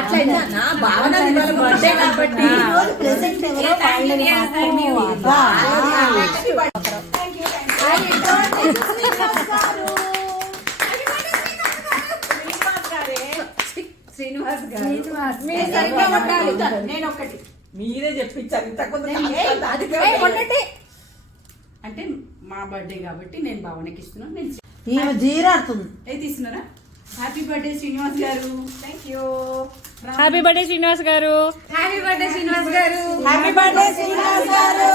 అట్లా భావన బర్త్డే కాబట్టి శ్రీనివాస్ నేను ఒకటి మీరే చెప్పించారు అంటే మా బర్త్డే కాబట్టి నేను భావనకి ఇస్తున్నాను. నేను జీరాడుతుంది ఏది ఇస్తున్నారా? Happy birthday Srinivas garu. Thank you. Happy birthday Srinivas garu. Happy birthday Srinivas garu. Happy birthday Srinivas garu.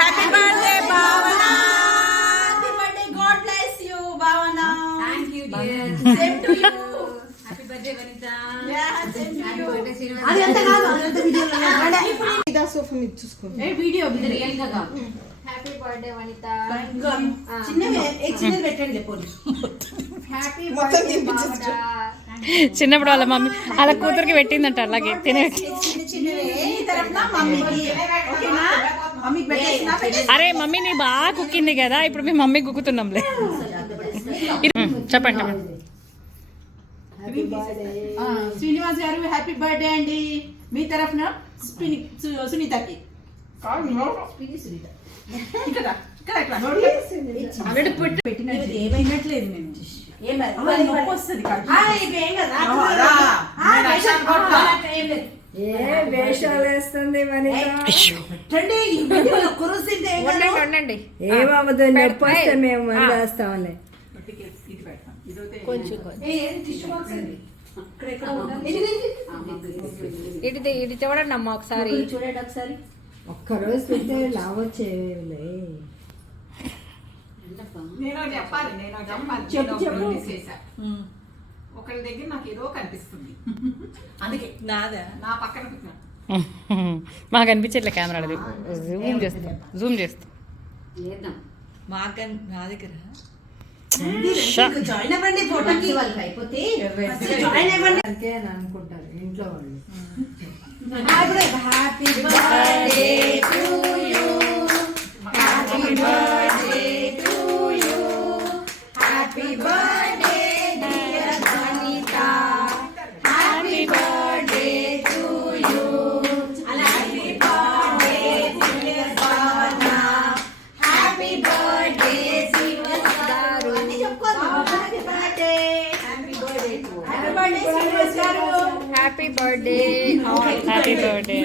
Happy birthday Bhavana. Happy birthday. God bless you Bhavana. Thank you dear. Same to you. Happy birthday Vanitha. Yeah same to you. అది ఎంత కాదు అంత వీడియోలో ఇదా సోఫా మీద చూసుకోండి. ఏ వీడియో ఇది real గా కాదు. హ్యాపీ బర్త్డే వనిత. చిన్నది పెట్టండి పోనీ. హ్యాపీ బర్త్డే భావన. చిన్నప్పుడు వాళ్ళ మమ్మీ వాళ్ళ కూతురికి పెట్టిందంట అలాగే తినే. అరే మమ్మీ నీ బాగా కుక్కింది కదా, ఇప్పుడు మీ మమ్మీ కుక్కుతున్నాంలే. చెప్పండి చెప్పండి. శ్రీనివాస్ గారు హ్యాపీ బర్త్డే అండి మీ తరఫున సునీతకి. ఏమైనట్లేదు నేను వస్తుంది వేషాలు వేస్తుంది ఉండండి. ఏమవుతుంది నొప్పి వస్తే మేము మందు వేస్తామని ఇది చూడండి అమ్మ ఒకసారి. చూడండి ఒకసారి. ఒక్కరోజు పెడితే లావచ్చేలే. ఒకరి దగ్గర నాకు ఏదో కనిపిస్తుంది, అందుకే నాదా నా పక్కన మాకు అనిపించట్లే కెమెరా. జూమ్ చేస్తా మాకు నా దగ్గర జాయిన్ అవ్వండి ఫోటోకి. అయిపోతే జాయిన్ అవ్వండి అంతే అని అనుకుంటారు ఇంట్లో వాళ్ళు. Happy birthday to you. Happy birthday to you. Happy birthday dear Vanitha. Happy birthday to you. Happy birthday dear Bhavana. Happy birthday Srinivas garu. అన్ని చెప్పుకోరు. Happy birthday. Happy birthday. Happy birthday Srinivas garu. Happy birthday. Happy birthday.